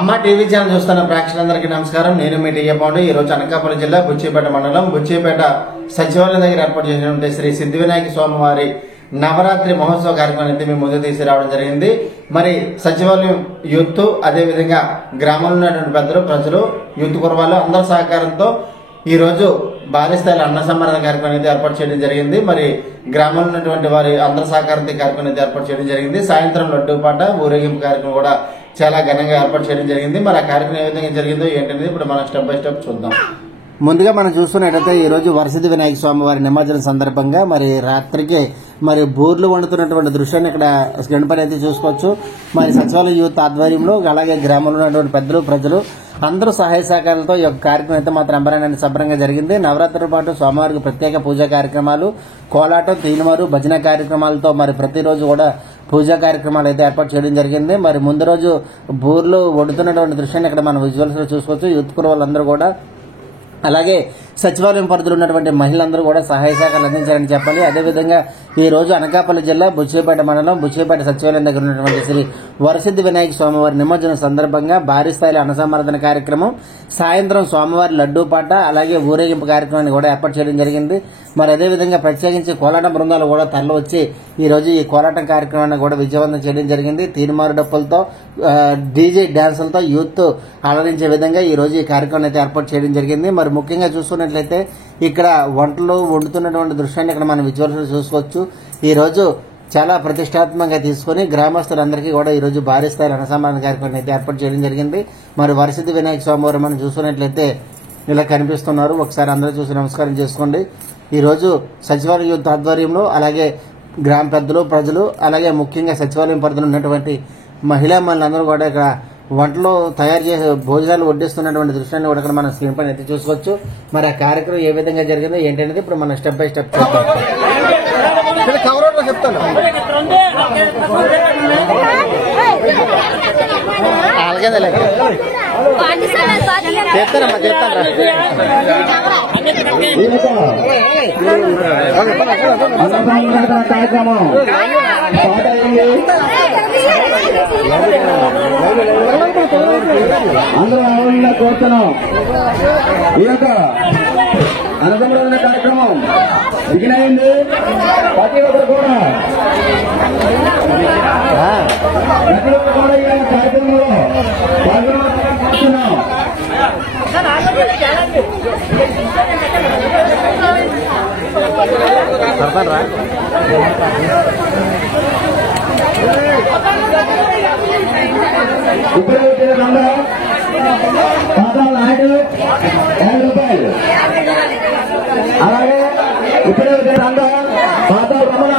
అమ్మ TV channel చూస్తున్న ప్రేక్షకులందరికీ నమస్కారం. నేను మీ టీఏ పాండు. ఈ రోజు అనకాపల్లి జిల్లా బుచ్చిపేట మండలం బుచ్చిపేట సచివాలయం దగ్గర ఏర్పాటు చేసినటువంటి శ్రీ సిద్ధి వినాయక స్వామివారి నవరాత్రి మహోత్సవ కార్యక్రమాన్ని అయితే మేము ముందు తీసుకురావడం జరిగింది. మరి సచివాలయం యూత్, అదేవిధంగా గ్రామంలో ఉన్నటువంటి పెద్దలు, ప్రజలు, యూత్ కుర్రవాళ్ళు అందరి సహకారంతో ఈ రోజు భారీ స్థాయిలో అన్న సంబరాల కార్యక్రమం అయితే ఏర్పాటు చేయడం జరిగింది. మరి గ్రామంలో ఉన్నటువంటి వారి అందరి సహకారంతో ఈ కార్యక్రమం అయితే ఏర్పాటు చేయడం జరిగింది. సాయంత్రం లడ్డూ పాట, ఊరేగింపు కార్యక్రమం కూడా చాలా ఘనంగా ఏర్పాటు చేయడం జరిగింది. మరి ఆ కార్యక్రమం ఏ విధంగా జరిగిందో ఏంటనేది ఇప్పుడు మనం స్టెప్ బై స్టెప్ చూద్దాం. ముందుగా మనం చూస్తున్నట్టయితే ఈ రోజు వరసిద్ధి వినాయక స్వామి వారి నిమజ్జనం సందర్భంగా మరి రాత్రికి మరి బూర్లు వండుతున్నటువంటి దృశ్యాన్ని ఇక్కడ గణపతి అయితే చూసుకోవచ్చు. మరి సచివాలయ యూత్ ఆధ్వర్యంలో అలాగే గ్రామంలో ఉన్నటువంటి పెద్దలు, ప్రజలు అందరూ సహాయ సహకారాలతో ఈ యొక్క కార్యక్రమం అయితే మాత్రం అంబరాన్ని శుభ్రంగా జరిగింది. నవరాత్రుల పాటు స్వామివారికి ప్రత్యేక పూజా కార్యక్రమాలు, కోలాటం, తీనుమారు, భజన కార్యక్రమాలతో మరి ప్రతిరోజు కూడా పూజా కార్యక్రమాలు అయితే ఏర్పాటు చేయడం జరిగింది. మరి ముందు రోజు బూర్లు వండుతున్నటువంటి దృశ్యాన్ని ఇక్కడ మనం విజువల్స్ లో చూసుకోవచ్చు. యూత్ కుర్ర వాళ్ళందరూ కూడా అలాగే సచివాలయం పరిధిలో ఉన్నటువంటి మహిళలందరూ కూడా సహాయ సహకారాలు అందించారని చెప్పాలి. అదేవిధంగా ఈ రోజు అనకాపల్లి జిల్లా బుచ్చిపేట మండలం బుచ్చిపేట సచివాలయం దగ్గర ఉన్నటువంటి శ్రీ వరసిద్ధి వినాయక స్వామివారి నిమజ్జనం సందర్భంగా భారీ స్థాయిలో అన్నసంవర్ధన కార్యక్రమం, సాయంత్రం స్వామివారి లడ్డూ పాట, అలాగే ఊరేగింపు కార్యక్రమాన్ని కూడా ఏర్పాటు చేయడం జరిగింది. మరి అదేవిధంగా ప్రత్యేకించి కోలాటం బృందాలు కూడా తరలి వచ్చి ఈ రోజు ఈ కోలాటం కార్యక్రమాన్ని కూడా విజయవంతం చేయడం జరిగింది. తీన్మారు డప్పులతో, డీజే డాన్సులతో యూత్ ఆలరించే విధంగా ఈ రోజు ఈ కార్యక్రమాన్ని అయితే ఏర్పాటు చేయడం జరిగింది. మరి ముఖ్యంగా చూసుకున్నట్లయితే ఇక్కడ వంటలు వండుతున్నటువంటి దృశ్యాన్ని ఇక్కడ మనం విజువల్స్ చూసుకోవచ్చు. ఈ రోజు చాలా ప్రతిష్టాత్మకంగా తీసుకుని గ్రామస్తులందరికీ కూడా ఈ రోజు భారీ స్థాయిలో అన్నసంబరాల కార్యక్రమాన్ని అయితే ఏర్పాటు చేయడం జరిగింది. మరి వరసిద్ధి వినాయక స్వామివారు మనం చూసుకున్నట్లయితే ఇలా కనిపిస్తున్నారు. ఒకసారి అందరూ చూసి నమస్కారం చేసుకోండి. ఈ రోజు సచివాలయ యూత్ ఆధ్వర్యంలో అలాగే గ్రామ పెద్దలు, ప్రజలు, అలాగే ముఖ్యంగా సచివాలయం పరిధిలో ఉన్నటువంటి మహిళా మనులందరూ కూడా ఇక్కడ వంటలు తయారు చేసే భోజనాలు వడ్డిస్తున్నటువంటి దృశ్యాన్ని కూడా ఇక్కడ మనం స్క్రీన్ పైన అయితే చూసుకోవచ్చు. మరి ఆ కార్యక్రమం ఏ విధంగా జరిగిందో ఏంటనేది ఇప్పుడు మనం స్టెప్ బై స్టెప్ చూద్దాం. చెప్తాను అలాగే చెప్తానమ్మా, చెప్తాను. కార్యక్రమం అందరూ ఆనందంగా కోరుతున్నాం. ఈ యొక్క అన్నసంబరాల కార్యక్రమం బిగినైంది. ప్రతి ఒక్కరు కూడా ఈ కార్యక్రమంలో పాల్గొనాలనుకుంటున్నాం. ఇప్పుడే వచ్చిన దండ పాదాల నాయుడు ₹5. అలాగే ఇప్పుడే వచ్చిన దండ పాదాల రమణ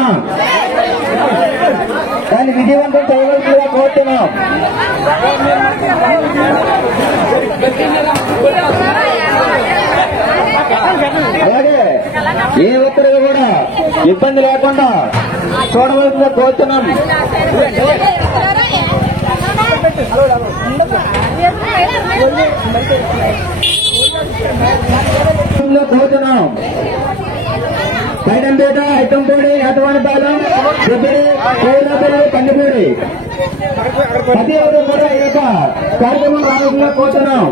దాన్ని విజయవంతం చేయవలసిందిగా కోరుతున్నాం. అలాగే ఏ ఒక్కరికి కూడా ఇబ్బంది లేకుండా చూడవలసిందిగా కోరుతున్నాం. కోరుతున్నాం. పైడంపేట, ఐటంపూడి, అటవానిపాలెం, దుబ్బడి, కోయిలాపల్లి, కందిపూడి ప్రతి ఒక్కరు కూడా ఈ యొక్క కార్యక్రమం రావాల్సిందిగా కోరుతున్నాం.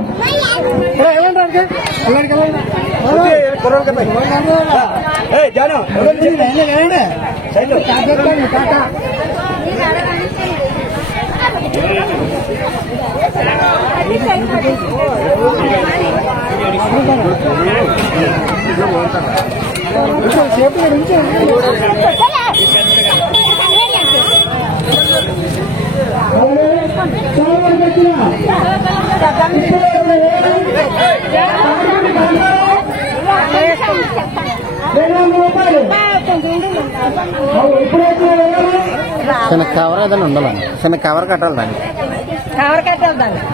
చిన్న కవర్ ఏదైనా ఉండాలి, చిన్న కవర్ కట్టాలి.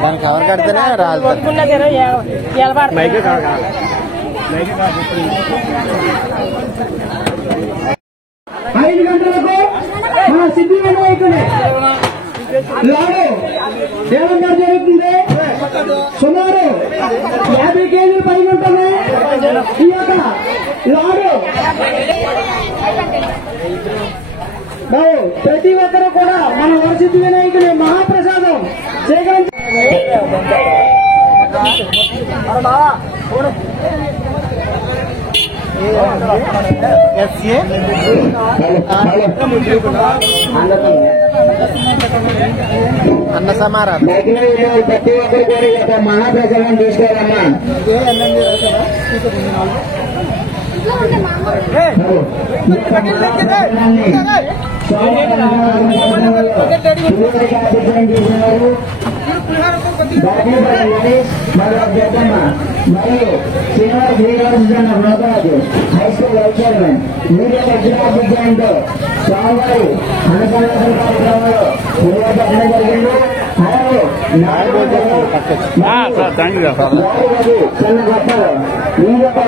దానికి కవర్ కడితేనే రాదు. 5 గంటలకు మన సిద్ధి వినాయకుని లాడు దేవంగా జరుగుతుంది. సుమారు 50 కేజీలు పైన ఉంటుంది ఈ యొక్క లాడు. ప్రతి ఒక్కరూ కూడా మన వరసిద్ధి వినాయకుని మహాప్రసాదం సేకరించి అన్న సమారా ప్రతి ఒక్కరు కూడా ఈ యొక్క మహాప్రసాదం తీసుకోవాలమ్మా. మరియు Srinivas Srinivasa Nokaraju high school vice chairman media అధ్యక్షులతో స్వామివారి అనుసంధాన కార్యక్రమంలో నిర్వహించడం జరిగింది. అలాగే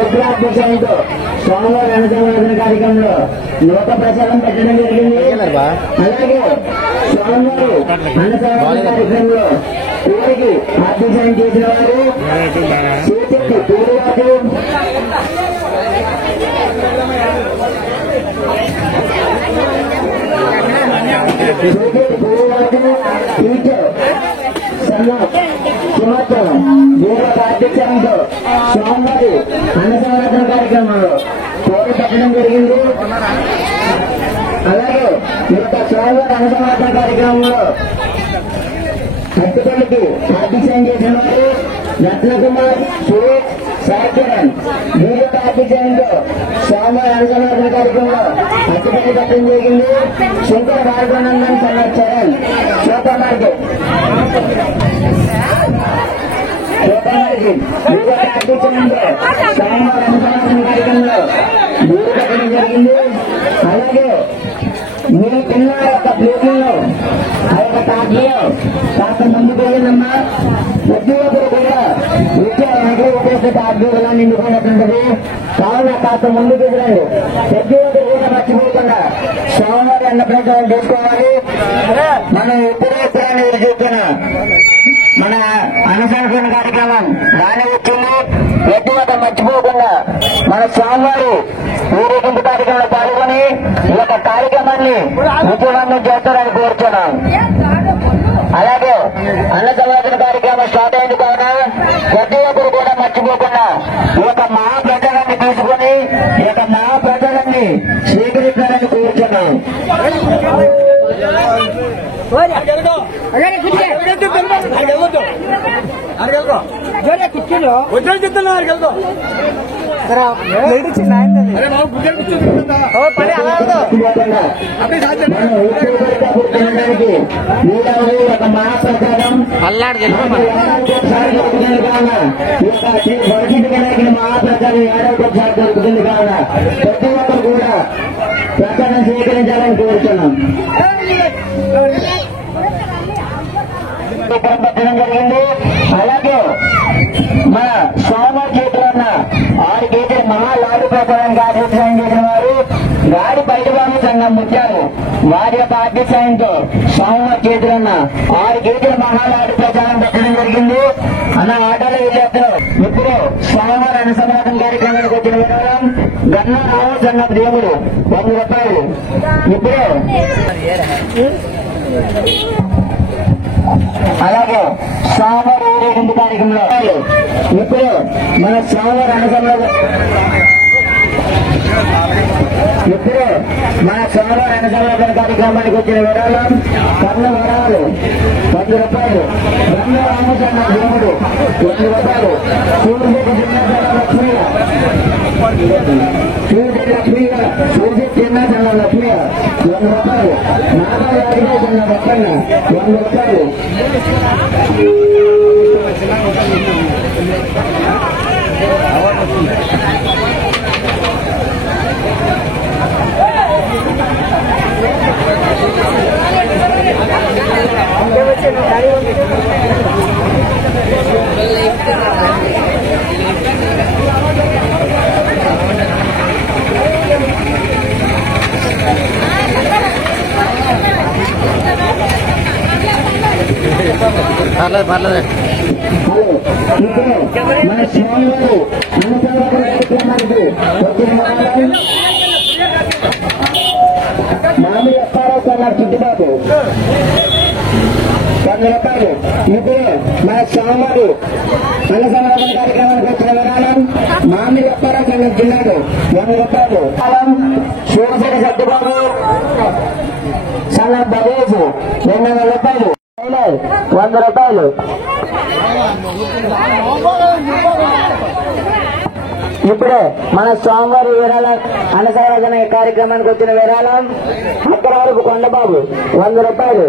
విగ్రహాధ్యక్షులతో స్వామివారి అనుసంధాన కార్యక్రమంలో లోక ప్రచారం పెట్టడం జరిగింది. అలాగే స్వామివారు అనుసంధాన కార్యక్రమంలో ఊరికి అధ్యక్షం చేసిన వారు చేతి పూర్వాదు టీచర్ సంవత్సరం ఊరికి అధ్యక్షంతో స్వామివారి అన్నసంవర్ధన కార్యక్రమంలో పోటీ పెట్టడం జరిగింది. అలాగే ఈ యొక్క స్వామివారి అన్నసంవర్ధన కార్యక్రమంలో అట్టుపల్లికి అధ్యక్షం చేసిన వారు రత్నకుమార్ సురేష్ సాయికిరణ్ వీడియో అధ్యక్షంతో స్వామివారి అనుసంధాన కార్యక్రమంలో అట్టుపల్లి పెట్టడం జరిగింది. Shankara భారతానందన్ Sanath Charan super market video అధ్యక్షంతో స్వామివారి అనుసంధాన కార్యక్రమంలో వీడియో పెట్టడం జరిగింది. అలాగే మీ పిల్లల యొక్క ప్లేట్లలో ఆ యొక్క టాప్లో కాస్త ముందుకు వెళ్ళిందమ్మా. ప్రతి ఒక్కరు కూడా విద్యార్థులు ఉపయోగ టాప్లు నిండుకున్నట్టుంటది. కావున కాస్త ముందుకు వెళ్ళండి. ప్రతి ఒక్కరు కూడా మర్చిపోకుండా సోమవారి అన్నప్రసాదం చేసుకోవాలి. మనం ఎప్పుడైతే చూస్తున్న మన అనుసరణ కార్యక్రమం రాని వచ్చింది. ప్రతి ఒక్క మర్చిపోకుండా మన స్వామివారు ఊరేగింపు కార్యక్రమంలో పాల్గొని ఈ యొక్క కార్యక్రమాన్ని విజయవంతం చేస్తారని కోరుతున్నాం. అలాగే అన్న సంవర్ధన కార్యక్రమం స్టార్ట్ అయింది కావున ప్రతి ఒక్కరు కూడా మర్చిపోకుండా ఈ యొక్క మహాప్రచారాన్ని తీసుకుని ఈ యొక్క మహాప్రచారాన్ని స్వీకరించాలని కోరుతున్నాం. మహాప్రసాదం మహాప్రసాదం ఏడవకొకసారి దొరుకుతుంది కావున ప్రతి ఒక్కరు కూడా ప్రసాదం స్వీకరించాలని కోరుతున్నాం. పెట్టడం జరిగింది. అలాగే మన సోమవారి చేతిలో ఉన్న 6 కేజీల మహాలాడు ప్రసాదానికి ఆధ్యక్షం చేసిన వారు గాడి బయటబాబు సంఘం ముత్యాలు వారి యొక్క ఆధ్యక్షంతో సోమవారి చేతిలో ఉన్న 6 కేజీల మహాలాడు ప్రసాదం పెట్టడం జరిగింది. అన్న ఆటోలో వెళ్ళేస్తారు. ఇప్పుడు సోమవారి అనుసంధానం కార్యక్రమానికి వచ్చిన వివరం గన్న రావు సంఘం దేవుడు 100 రూపాయలు. ఇప్పుడు అలాగే సోమవారి ఊరేగింపు కార్యక్రమంలో ఇప్పుడు మన సోమవారి అనుసంధానం కార్యక్రమానికి వచ్చిన విరాళం కర్ణ వరాలు 10 రూపాయలు. బ్రహ్మ రామచంద్ర దేవుడు 100 రూపాయలు. సూర్యుడి లక్ష్మీయ సూర్యుడి చిన్న లక్ష్మీయ 100 రూపాయలు. నాగరాజు చిన్న బొక్కన్న 100 రూపాయలు. పర్లేదు. మన స్వామివారు అనుసంధాన కార్యక్రమానికి వచ్చిన మామూలు ఎప్పారావు కన్నా చుట్టుబాటు రూపాయలు. ఇప్పుడు మన స్వామివారి అన్న సంరక్షణ కార్యక్రమానికి వచ్చిన విరాళం మామిడి వ్యాపారం సంఘం జిల్లాకు 100 రూపాయలు. శివశేఖర సత్యబాబు సన్న బదేశు 200 రూపాయలు. 100 రూపాయలు. ఇప్పుడే మన స్వామివారి విరాళ అన్నసంరక్షణ కార్యక్రమానికి వచ్చిన విరాళం అక్కడ వరకు కొండబాబు 100 రూపాయలు.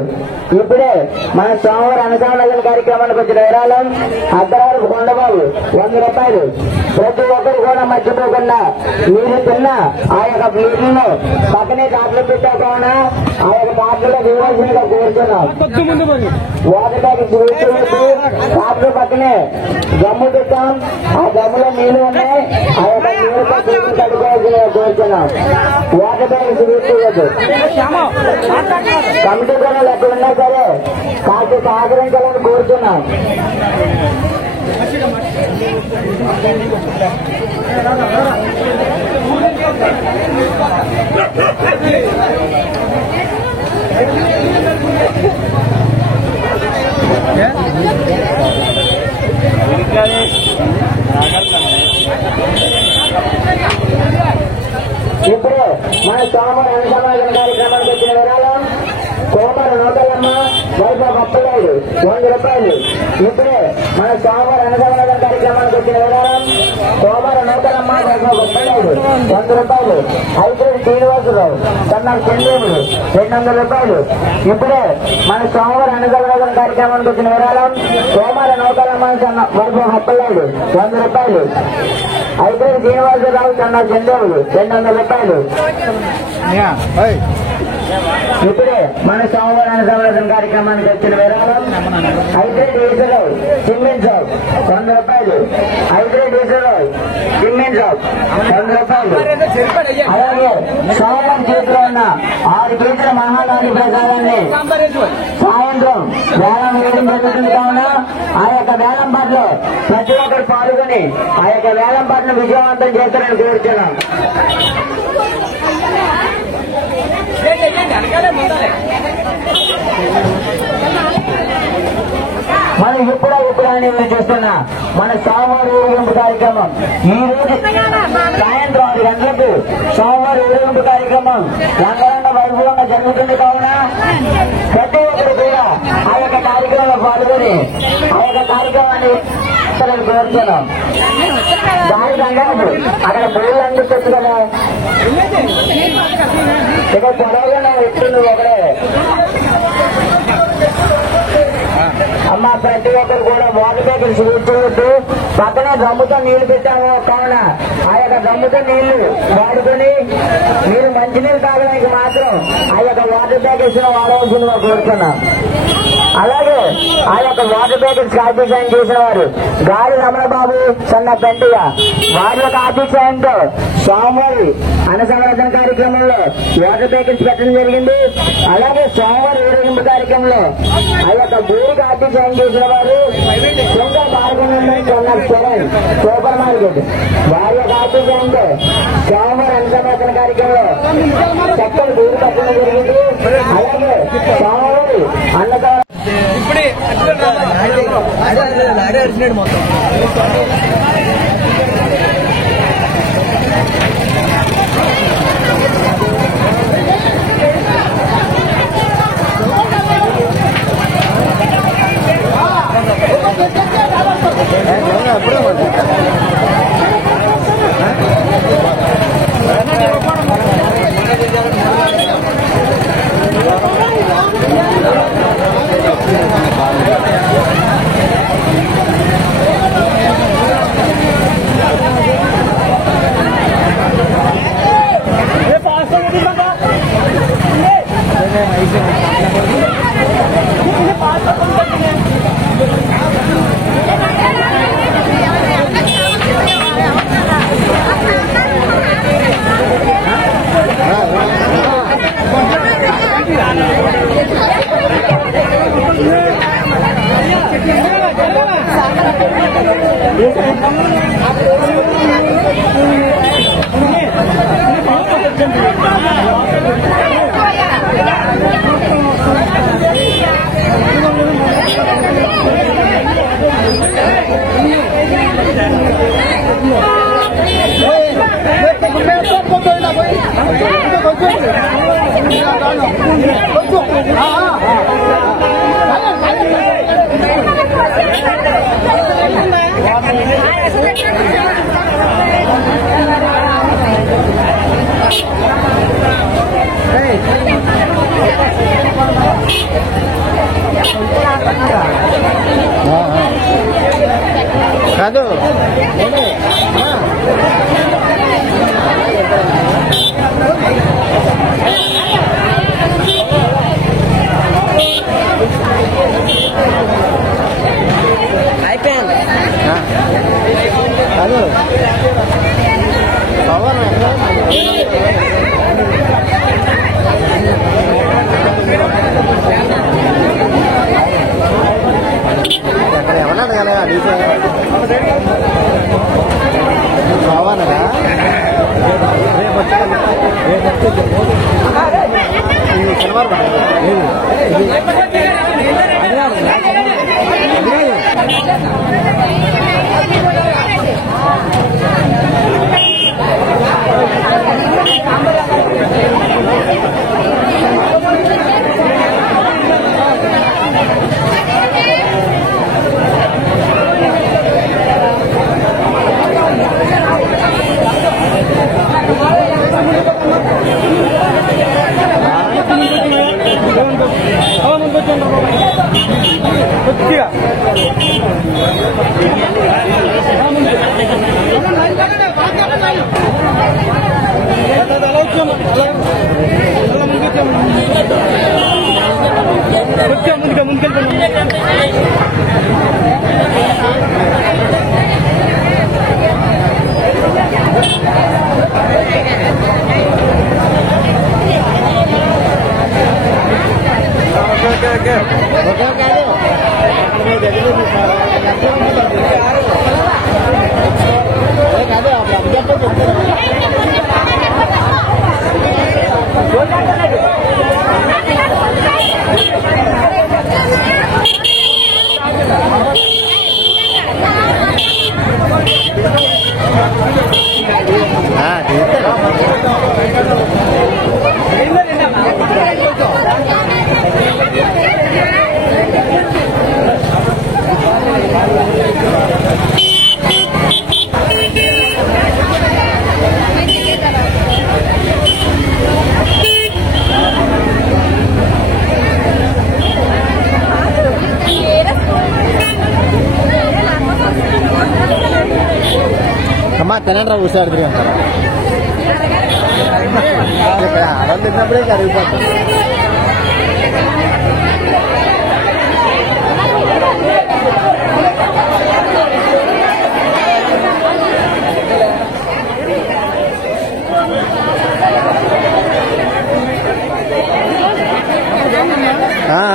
ఇప్పుడే మన స్వామివారి అన్నసంరక్షణ కార్యక్రమానికి వచ్చిన విరాళం అక్కడ వరకు కొండబాబు 100 రూపాయలు. ప్రతి ఒక్కరు కూడా మర్చిపోకుండా మీరు తిన్న ఆ యొక్క ప్లేట్లను పక్కనే కాట్లు పెట్టాక ఆ యొక్క కాట్లలో వేయాల్సిందిగా కోరుతున్నాం. వాటర్ కాట్లు పక్కనే గమ్ము పెట్టాం. ఆ గమ్ములో నీళ్లు ఉన్నాయి. ఆ యొక్క నీళ్ళతో చేతులు కట్టుకోవాల్సిందిగా కోరుతున్నాం. వాటర్ బ్యాగ్స్ తీసుకోవద్దు. కమిటీ కూడా ఎక్కడున్నా సరే కాస్త సహకరించాలని కోరుతున్నాం. ఇప్పుడు మన సోమవారం అన్నసంరక్షణ కార్యక్రమానికి వచ్చిన విరాళం కోమర నూతలమ్మ వైభవ్ అప్పలాయుడు 100 రూపాయలు. ఇప్పుడే మన సోమవారం అన్నసంరక్షణ కార్యక్రమానికి వచ్చిన విరాళం కోమర నూతలమ్మ వైభవ్ అప్పలాయుడు 100 రూపాయలు. అయితే శ్రీనివాసరావు కన్నా చంద్రుడు 200 రూపాయలు. ఇప్పుడే మన సోమవారం అన్నసంరక్షణ కార్యక్రమానికి వచ్చిన విరాళం కోమర నూతలమ్మ వైభవ్ అప్పలాయుడు 100 రూపాయలు. అయితే శ్రీనివాసరావు కన్నా చంద్రుడు 200 రూపాయలు. ఇప్పుడే మన సోమవారం సంరక్షణ కార్యక్రమానికి వచ్చిన విరాళం అయితే డీజల్ సిమెంట్ షాప్ 100 రూపాయలు. అయితే డీజల్ సిమెంట్ షాప్ 100 రూపాయలు. అలాగే సోమవారం చేతిలో ఉన్న 6 కేజీల మహానాది ప్రసాదాన్ని సాయంత్రం వేలం వేయడం జరుగుతుంది కావున ఆ యొక్క వేలం పాటలో ప్రతి ఒక్కరు పాల్గొని ఆ యొక్క వేలం పాటను విజయవంతం చేస్తారని కోరుతున్నాం. మనం ఇప్పుడు అని చూస్తున్న మన సోమవారం ఊరేగింపు కార్యక్రమం ఈ రోజు సాయంత్రం 6 గంటలకు సోమవారం ఊరేగింపు కార్యక్రమం రంగరంగ వైభవంగా జరుగుతుంది కావున ప్రతి ఒక్కరు కూడా ఆ యొక్క కార్యక్రమంలో పాల్గొని ఆ యొక్క కార్యక్రమాన్ని కోరుతున్నాం. దాని సంగతి అక్కడ పూలు అందించచ్చు కదా. ఇక పొడవుగా ఎత్తుంది ఒకడే అమ్మ. ప్రతి ఒక్కరు కూడా వాటర్ ప్యాకెట్స్ కూర్చోవద్దు. పక్కనే దమ్ముతో నీళ్లు పెట్టాము కావున ఆ యొక్క దమ్ముతో నీళ్లు వాడుకొని మీరు మంచినీళ్ళు తాగడానికి మాత్రం ఆ యొక్క వాటర్ ప్యాకెట్స్ వాడవలసిందిగా కోరుతున్నాం. అలాగే ఆ యొక్క వాటర్ ప్యాకెట్స్ ఆతిథ్యం చేసిన వారు గాలి రమణబాబు సన్న పెంటయ్య వారి యొక్క ఆతిథ్యంతో సోమవారి అన్నసంరక్షణ కార్యక్రమంలో వాటర్ ప్యాకెట్స్ పెట్టడం జరిగింది. అలాగే సోమవారి ఊరేగింపు కార్యక్రమంలో ఆ యొక్క బూరికి ఆతిథ్యం చేసిన వారు సూపర్ మార్కెట్ వారి యొక్క ఆతిథ్యంతో సోమవారి అన్నసంరక్షణ కార్యక్రమంలో చక్కని బూరి పెట్టడం జరిగింది. అలాగే సోమవారి అన్నదాన ఇప్పుడే మొత్తం కాదు అయిపోయింది కాదు అక్కడ ఏమన్నాడు కదా డీసే కావాలరా శనివారం అమ్మా తినండి కూర్చోడుతుంది అంటారు ఆడలు తిన్నప్పుడే కరిగిపోతుంది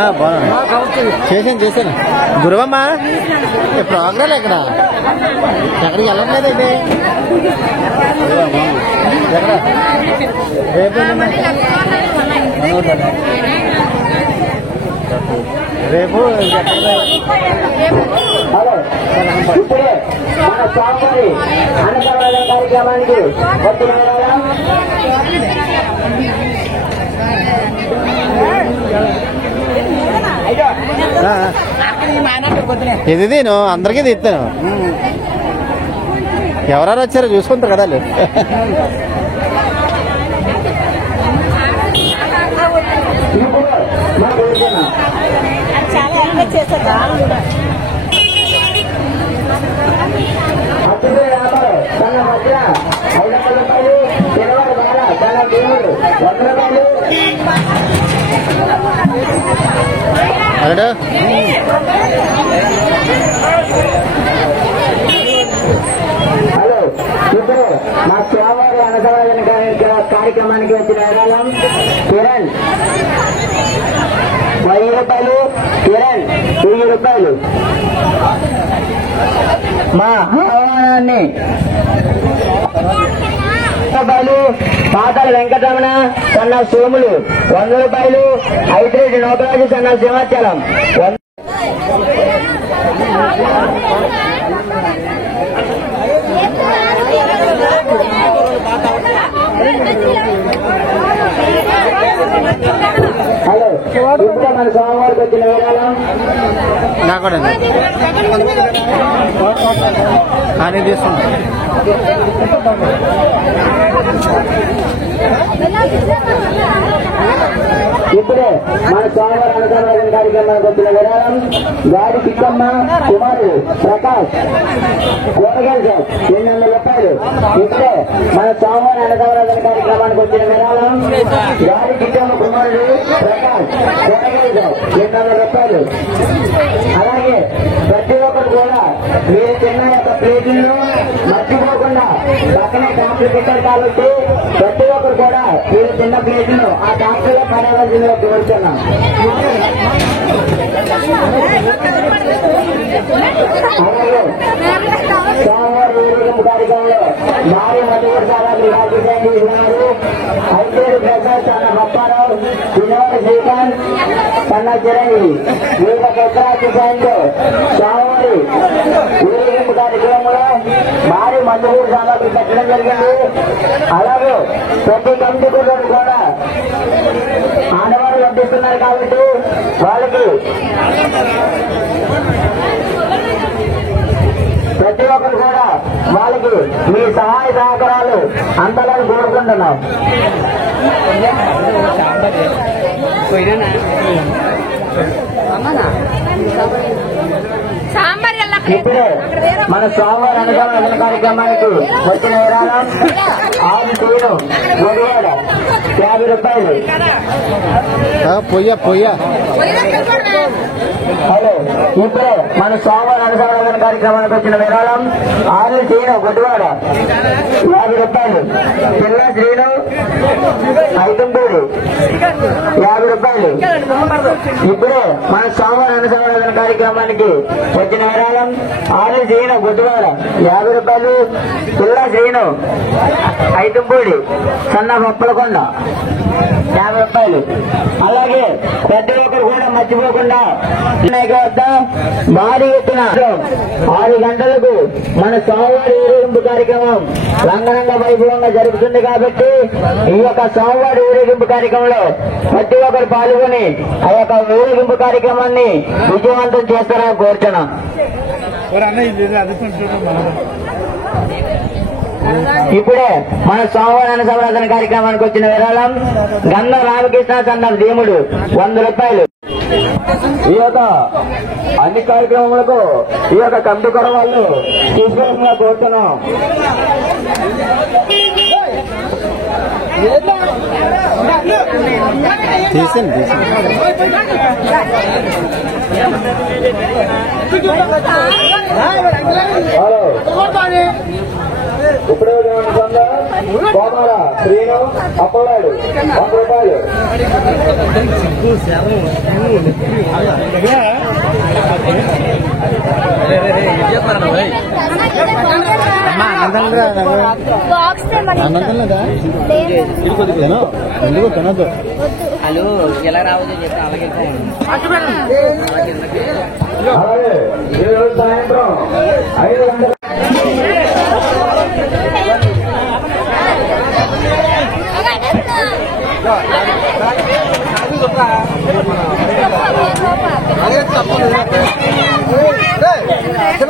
బాగున్నాను చేశాను గురువమ్మా ప్రోగ్రాం ఎక్కడికి వెళ్ళట్లేదండి ఎక్కడ రేపు ఇప్పుడే మన స్వామి అన్నదాన కార్యక్రమానికి ఇది నేను అందరికీ తీస్తాను ఎవరెవరు వచ్చారో చూసుకుంటారు కదా అడు హలో ఇప్పుడు మా స్వామివారి అన్నదాన కార్యక్రమానికి వచ్చిన విరాళం కిరణ్ 1000 రూపాయలు, కిరణ్ 1000 రూపాయలు. మా ఆహ్వానాన్ని రూపాయలు పాతాల వెంకటరమణ సన్న సోములు 100 రూపాయలు, ఐతిరెడ్డి నౌకరాజు సన్న సింహాచలం హలో ఇప్పుడు మన స్వామివారికి వచ్చిన విరాళం నాకు అని తీసుకుంటా. ఇప్పుడే మన స్వామివారి అనుసంధాన కార్యక్రమానికి వచ్చిన విరాళం గాడి పిక్కమ్మ కుమారుడు ప్రకాష్ కూరగాయలు సార్ 200 రూపాయలు. ఇప్పుడే మన స్వామివారి అనుసంధాన కార్యక్రమానికి వచ్చిన విరాళం గాడి పిక్కమ్మ కుమారుడు ప్రకాష్ కూరగాయలు సార్ 200 రూపాయలు. అలాగే ప్రతి ఒక్కరు కూడా మీరు తిన్న యొక్క ప్లేట్లను మర్చిపోకుండా పక్కనే ట్యాప్లు పెట్టారు కాబట్టి ప్రతి ఒక్కరు కూడా మీరు తిన్న ప్లేట్లను ఆ ట్యాప్లో పడవలసిందిగా కోరుతున్నాం. అలాగే సోమవారం ఊరేగింపు కార్యక్రమంలో భారీ మధ్యవర్తి సారాలు రాజకీయం చేస్తున్నారు. ఐదేరు ప్రసాద్ చాలా గొప్పారావు వినోద్ శ్రీకాంత్ కన్నా చిరంజీవి వివిధ ప్రజాధికారులు సోమవారి ఊరేగింపు కార్యక్రమంలో భారీ మధ్యవర్తి సారాలు పెట్టడం జరిగింది. అలాగే ప్రతి కమిటీ కూడా ఆడవాళ్ళు లభిస్తున్నారు కాబట్టి వాళ్ళకి ప్రతి ఒక్కరు కూడా వాళ్ళకి మీ సహాయ సహకారాలు అందాలని కోరుకుంటున్నాం. ఇప్పుడే మన స్వామివారి అనుసంధాన కార్యక్రమానికి వచ్చిన విరాళం 6 తీరు 50 రూపాయలు. పొయ్య హలో, ఇప్పుడే మన స్వామివారి అనుసంధాన కార్యక్రమానికి వచ్చిన విరాళం 6 తీరు గుడ్డివాడ 50 రూపాయలు. పిల్ల శ్రీను ఐదుంపూడి 50 రూపాయలు. ఇప్పుడే మన స్వామివారి అనుసంధాన కార్యక్రమానికి వచ్చిన విరాళం 6 శ్రీను గుడ్డివాడ 50 రూపాయలు. పిల్ల శ్రీను ఐదుంపూడి సన్న పప్పలకొండ 50 రూపాయలు. అలాగే ప్రతి ఒక్కరు కూడా మర్చిపోకుండా వద్ద భారీ ఎత్తున 6 గంటలకు మన స్వామివారి ఊరేగింపు కార్యక్రమం రంగరంగ వైభవంగా జరుగుతుంది కాబట్టి ఈ యొక్క స్వామివారి ఊరేగింపు కార్యక్రమంలో ప్రతి ఒక్కరు పాల్గొని ఆ యొక్క ఊరేగింపు కార్యక్రమాన్ని విజయవంతం చేస్తారని కోరుతున్నాం. ఇప్పుడే మన స్వామివారి అనుసంధాన కార్యక్రమానికి వచ్చిన విరాళం గంగ రామకృష్ణ చందం భీముడు 100 రూపాయలు. ఈ యొక్క అన్ని కార్యక్రమాలకు ఈ యొక్క కమిటీ కూడా వాళ్ళు తీసుకోవాల్సిందిగా కోరుతున్నాం. హలో, ఇప్పుడే కోమార శ్రీను అప్పలాడు 100 రూపాయలు. హలో ఎలా రావద్దు చెప్పి అలాగే అలాగే ఈరోజు సాయంత్రం 5 గంటల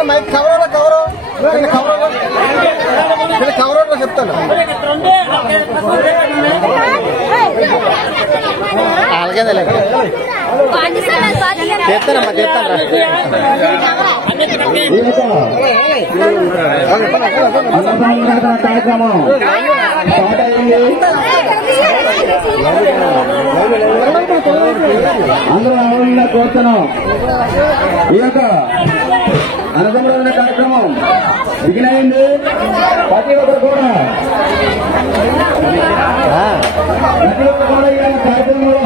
మైక్ కవర్ చెప్తాను. అలాగే చెప్తానమ్మా చెప్తాను. కార్యక్రమం అందరూ ఆనందంగా కోరుతున్నాం. ఈ యొక్క అనుసంధాన ఉన్న కార్యక్రమం బిగినైంది. ప్రతి ఒక్కరు కూడా ఈ యొక్క కార్యక్రమంలో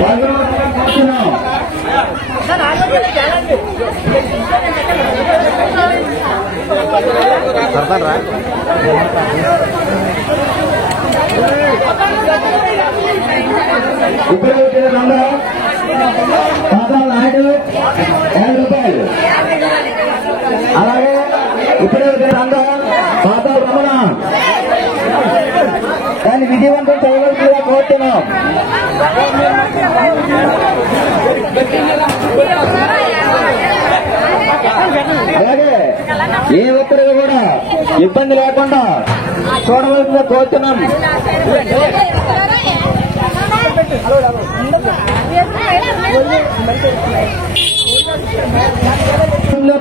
పాల్గొనాలనుకుంటున్నాం. ఇప్పుడు వచ్చిన నంబర్ పాతా నాయుడు 50 రూపాయలు. అలాగే ఇప్పుడే వచ్చిన నంబర్ పాతా రమణ దాన్ని విజయవంతం చేయవలసిందిగా కోరుతున్నాం. ఏ ఒక్కరికి కూడా ఇబ్బంది లేకుండా చూడవలసిందిగా కోరుతున్నాం.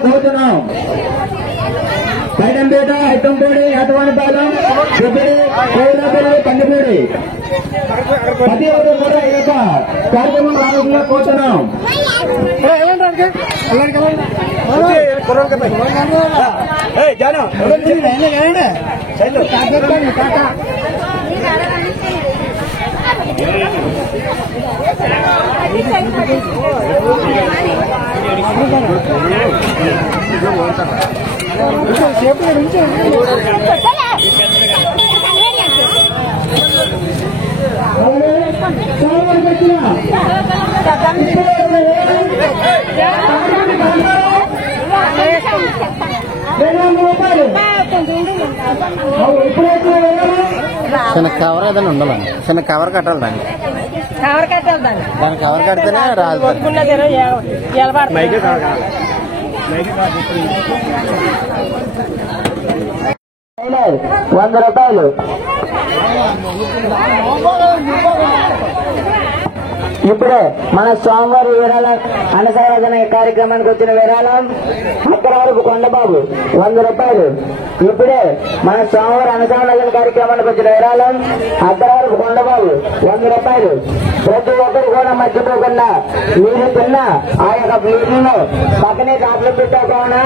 కూర్చున్నాం. పైడంపేట, ఐతంపూడి, అటవానిపాలెం, దుబ్బడి, కోయిలపల్లి, కందిపూడి ప్రతి ఒక్కరు కూడా ఈ యొక్క కార్యక్రమం రావాల్సిందిగా కోరుతున్నాం. చిన్న కవర్ ఏదైనా ఉండాలండి. చిన్న కవర్ కట్టాలి దాన్ని. కవర్ కట్టాలి దాన్ని కవర్ కడితేనే రాదు. 100 రూపాయలు. ఇప్పుడే మన స్వామివారి విరాళ అనుసరణ కార్యక్రమానికి వచ్చిన విరాళం అక్కడవరపు కొండబాబు 100 రూపాయలు. ఇప్పుడే మన స్వామివారి అనుసరణ కార్యక్రమానికి వచ్చిన విరాళం అక్కడవరపు కొండబాబు 100 రూపాయలు. ప్రతి ఒక్కరు కూడా మర్చిపోకుండా మీరు తిన్న ఆ యొక్క ప్లేట్లను పక్కనే టాప్లు పెట్టాకుండా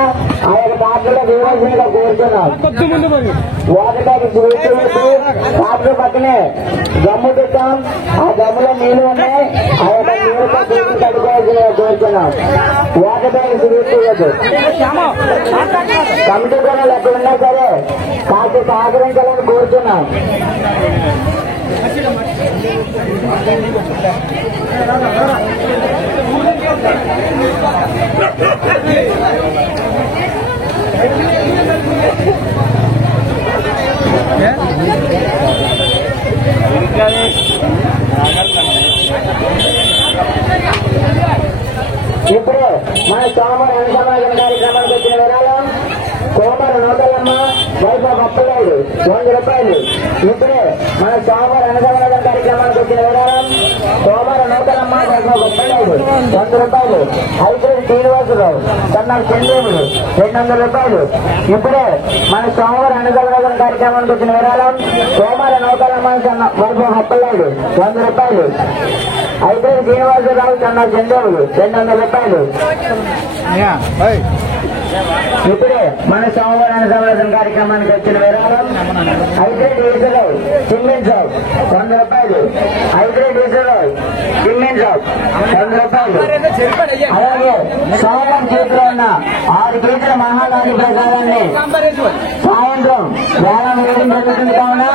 ఆ యొక్క టాప్లో వివరాలుగా కోరుతున్నాం. వాటర్ ప్యాకెట్స్ వేసి టాప్లు పక్కనే గమ్ము పెట్టాం. ఆ గమ్ములో నీళ్లు ఉన్నాయి. ఆ యొక్క నీళ్ళతో చేతులు కట్టుకోవాల్సిన కోరుతున్నాం. వాటర్ ప్యాకెట్స్ వేసుకోవద్దు. కమిటీ కూడా ఎక్కడ ఉన్నా సరే కాస్త సహకరించాలని కోరుతున్నాం. ఇప్పుడు మన సోమవారం అనుసమాగం కార్యక్రమానికి వచ్చిన విరాళం కోమర నోటలమ్మ వైభవ అప్పలాయుడు 100 రూపాయలు. ఇప్పుడే మన సోమవారం అనుసమాగం కార్యక్రమానికి వచ్చిన విరాళం కోమర నోటలమ్మ వైభవ అప్పలాయుడు 100 రూపాయలు. హైదరాబాద్ శ్రీనివాసరావు కన్నా చంద్రుడు 200 రూపాయలు. ఇప్పుడే మన సోమవారం అనుసమాగం కార్యక్రమానికి వచ్చిన విరాళం కోమర నోటలమ్మ వైభవ అప్పలాయుడు 100 రూపాయలు. హైదరాబాద్ శ్రీనివాసరావు కన్నా చంద్రుడు 200 రూపాయలు. ఇప్పుడే మన సోమవారం సంవర్ధన కార్యక్రమానికి వచ్చిన విరాళం హైదరాబాద్ ఈశ్వరరావు సిమెంట్ షాప్ 100 రూపాయలు. హైదరాబాద్ ఈశ్వరరావు సిమెంట్ షాప్ 100 రూపాయలు. అలాగే సోమవారం చేతిలో ఉన్న 6 కేజీల మహానాది ప్రసాదాన్ని సాయంత్రం వేలం వేయడం జరుగుతుంది. కావున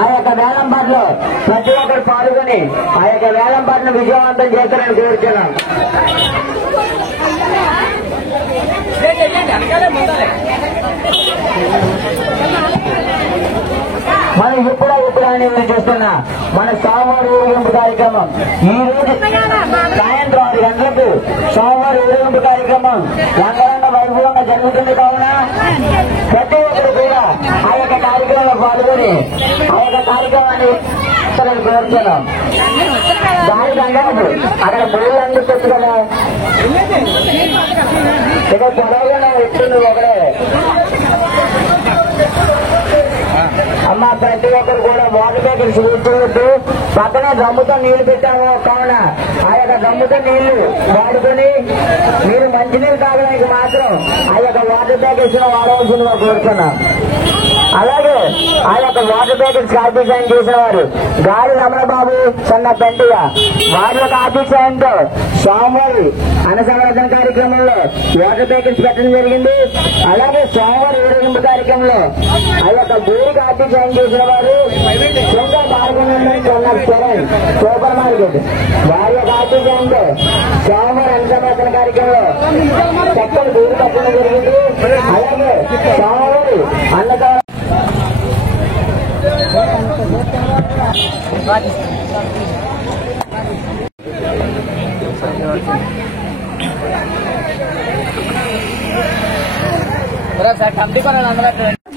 ఆ యొక్క వేలం పాటలో ప్రతి ఒక్కరు పాల్గొని ఆ యొక్క వేలం పాటను విజయవంతం చేస్తారని కోరుతున్నాం. మనం ఇప్పుడు అనేది చూస్తున్నా మన సోమవారం ఊరేగింపు కార్యక్రమం ఈ రోజు సాయంత్రం 6 గంటలకు సోమవారం ఊరేగింపు కార్యక్రమం రంగరంగ వైభవంగా జరుగుతుంది. కావున ప్రతి ఒక్కరు కూడా ఆ యొక్క కార్యక్రమంలో పాల్గొని ఆ యొక్క కార్యక్రమాన్ని కోరుతున్నాం. దానికి అందాము అక్కడ బోర్లు అందించచ్చు కదా. ఇక పొడవుగా ఎట్టుంది ఒకడే అమ్మ. ప్రతి ఒక్కరు కూడా వాటర్ ప్యాకెట్స్ కూర్చోవద్దు. పక్కన గమ్ముతో నీళ్లు పెట్టాము. కావున ఆ యొక్క గమ్ముతో నీళ్లు వాడుకొని మీరు మంచినీళ్ళు తాగడానికి మాత్రం ఆ యొక్క వాటర్ ప్యాకెట్స్ వాడవలసిందిగా కోరుతున్నాం. అలాగే ఆ యొక్క వాటర్ ప్యాకెట్స్ ఆర్థిక సాయం చేసిన వారు గాలి రమణబాబు సన్న పెంటిగా వారి యొక్క ఆర్థిక సాయంతో సోమవారి అనుసంవర్ధన కార్యక్రమంలో వాటర్ ప్యాకెట్స్ పెట్టడం జరిగింది. అలాగే సోమవారం ఊరేగింపు కార్యక్రమంలో ఆ యొక్క ఊరికి ఆర్థిక సాయం చేసిన వారు సూపర్ మార్కెట్ వారి యొక్క ఆర్థిక సాయంతో సోమవారం అనుసంవర్ధన కార్యక్రమంలో చక్కని ఊరు పెట్టడం జరిగింది. అలాగే సోమవారి అన్నదానం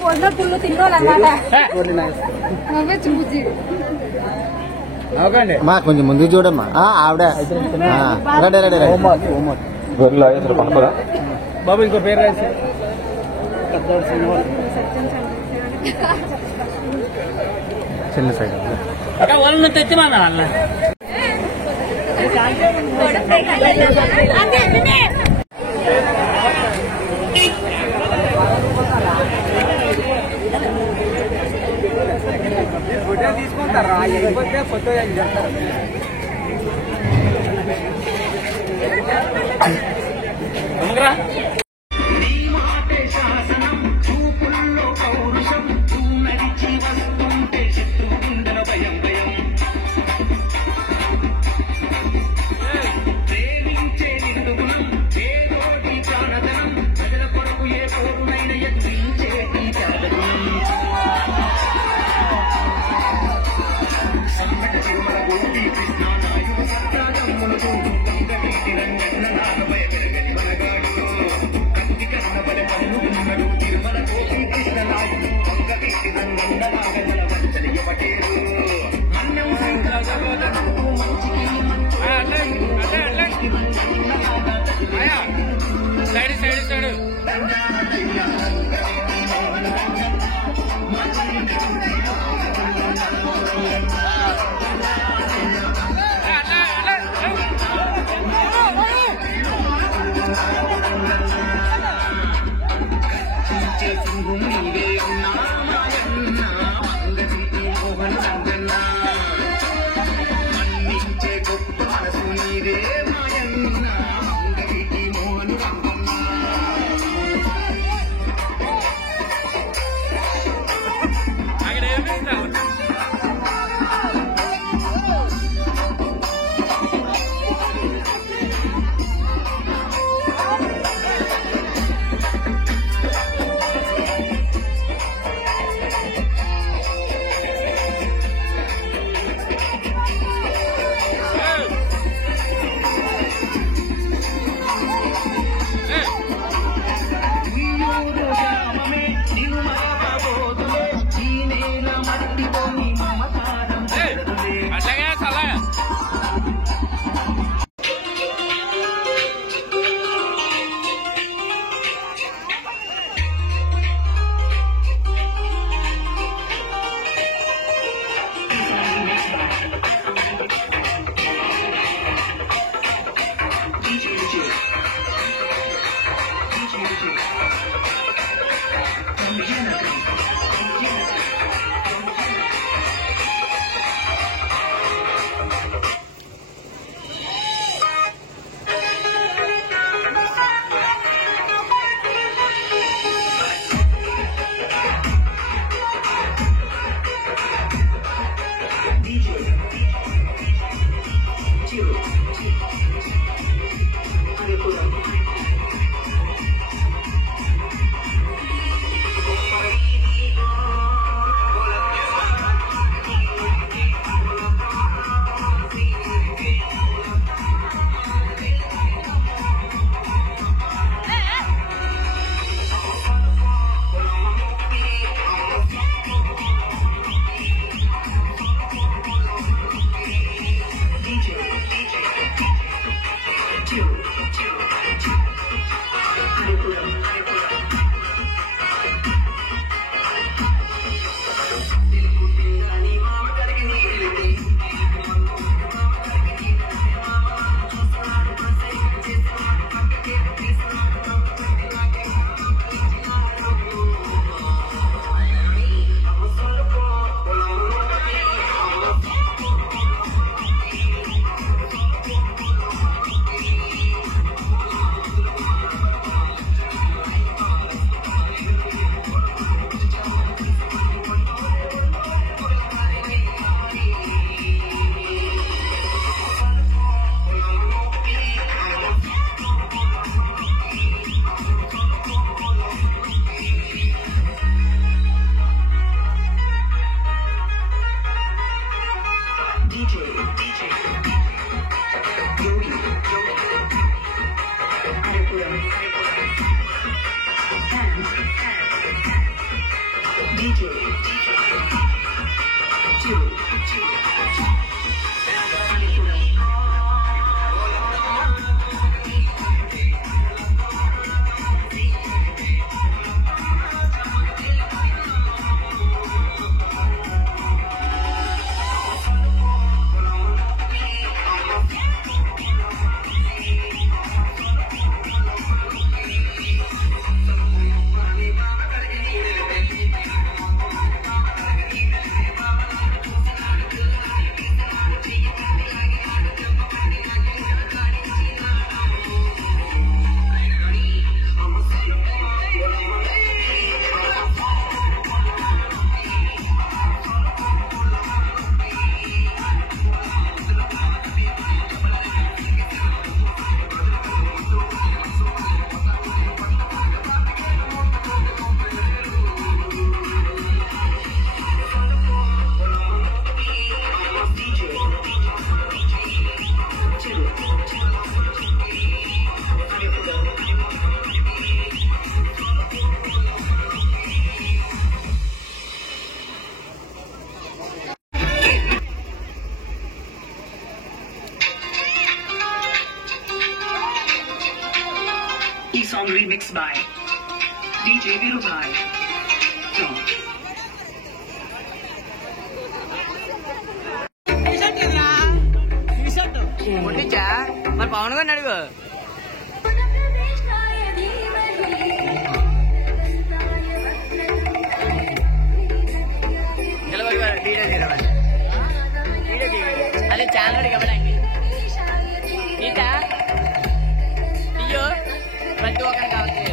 భోజనం ఫుల్ తిన్నోళ్ళమాట చూచి మా కొంచెం ముందు చూడమ్మా ఆవిడ రెడీ రెడీ రెడీ బాబు ఇంకో పేరు రాసి చిన్న సైడ్ వాళ్ళని తెచ్చి మన వాళ్ళ తీసుకుంటారా అయిపోతే కొత్త చెప్తారు Song remixed by DJ Virubhai. ముట్టించా మరి పవన్ గారిని అడుగు అదే ఛానల్ ఇవ్వడానికి ఈట అయ్యో ప్రతి ఒక్కరు కావచ్చు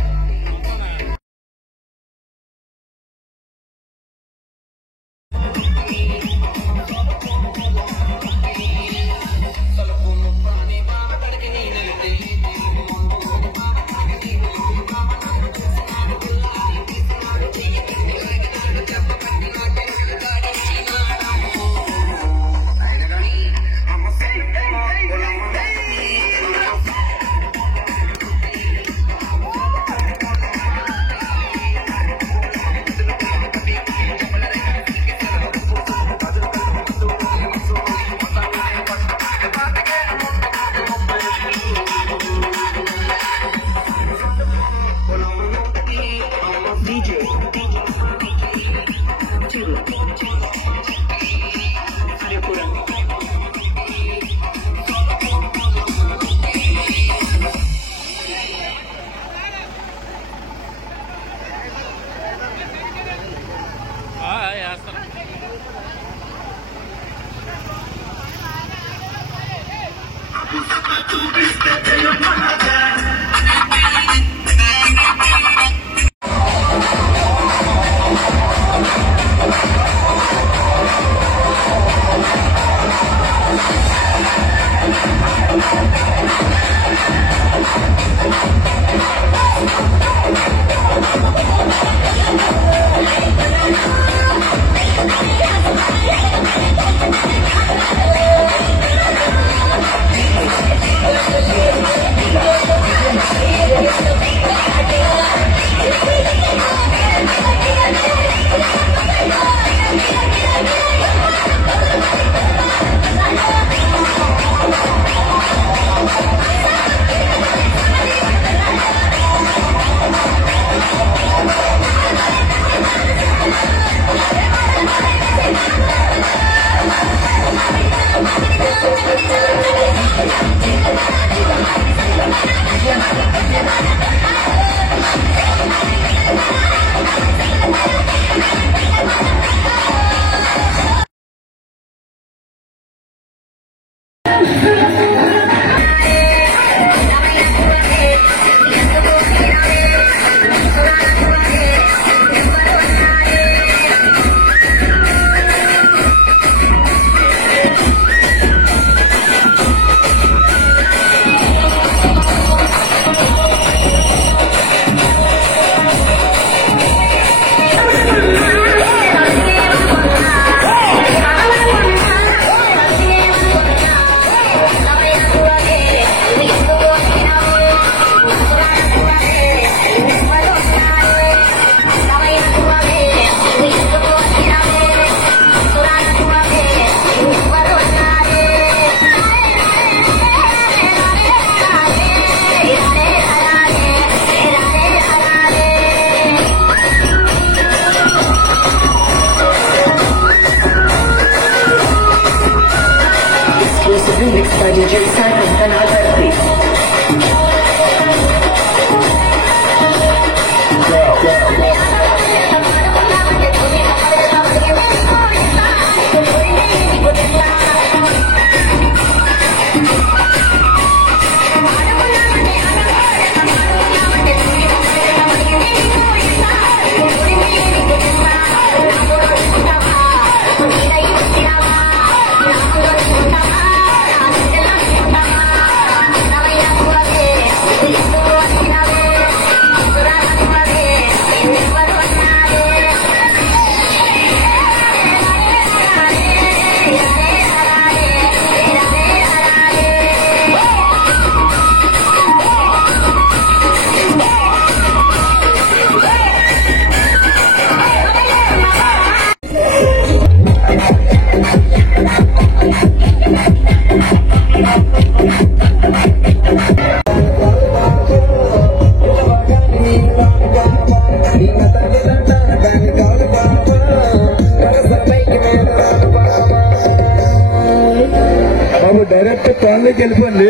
ఇంటికి వెళ్ళిపోండి.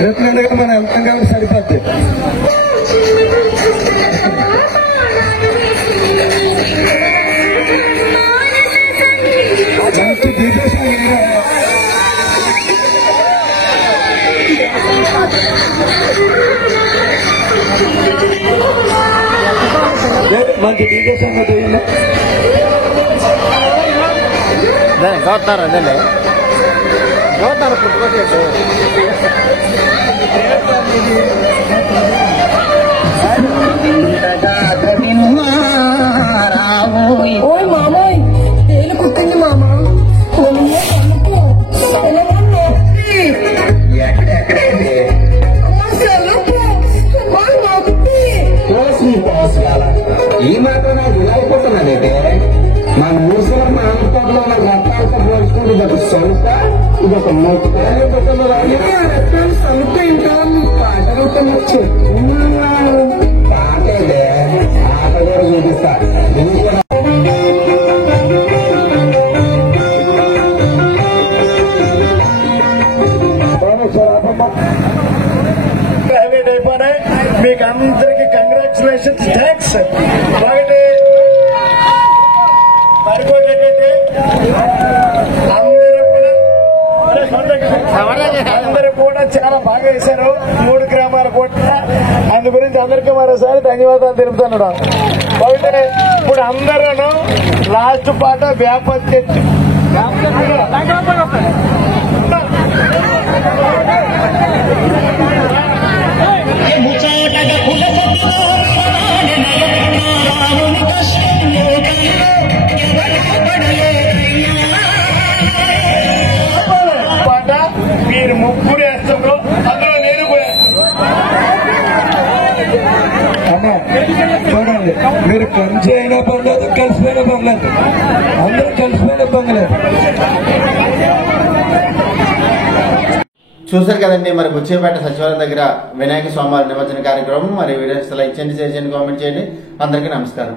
డెఫినెట్ గా మనం వెళ్తాం కాబట్టి సరిపోద్ది. మంచి డీజే సంగతి చూస్తారు అదే చూస్తారు పుట్టుకోసేపు ఓయ్ మామోయ్ తేలు కుట్టింది మామ ఈ మాత్రం నాకు ఇలా అయిపోతున్నానంటే మా మూసలో మా ఆంతలో ఉన్న రక్తాలతో పోల్చుకుంటే ఇదొక సొంత ఇదొక మొక్క సొంత ఇంకా పాట రూపొందొచ్చు. పాట ఆట కూడా చూపిస్తా. ప్రైవేట్ అయిపోయినాయి. మీకు అందరికి కంగ్రాచులేషన్స్, థ్యాంక్స్. ఒకటి మరికోటి ఏంటంటే అందరూ కూడా చాలా బాగా వేశారు 3 గ్రామాల కూడా. అందు గురించి అందరికీ మరోసారి ధన్యవాదాలు తెలుపుతున్నాడు. ఒకటి ఇప్పుడు అందరూ లాస్ట్ పాట వ్యాపత్తి పాట మీరు ముగ్గురు వేస్తున్నారు, అందులో నేను కూడా. అమ్మా చూడండి, మీరు కలిసి అయినా పర్లేదు, కలిసిపోయినా పర్లేదు, అందరూ కలిసిపోయినా పర్లేదు. చూసారు కదండి, మరి బుచ్చేపేట సచివాలయం దగ్గర వినాయక స్వామివారి నిమజ్జన కార్యక్రమం. మరి వీడియోస్ లైక్ చేయండి, షేర్ చేయండి, కామెంట్ చేయండి. అందరికీ నమస్కారం.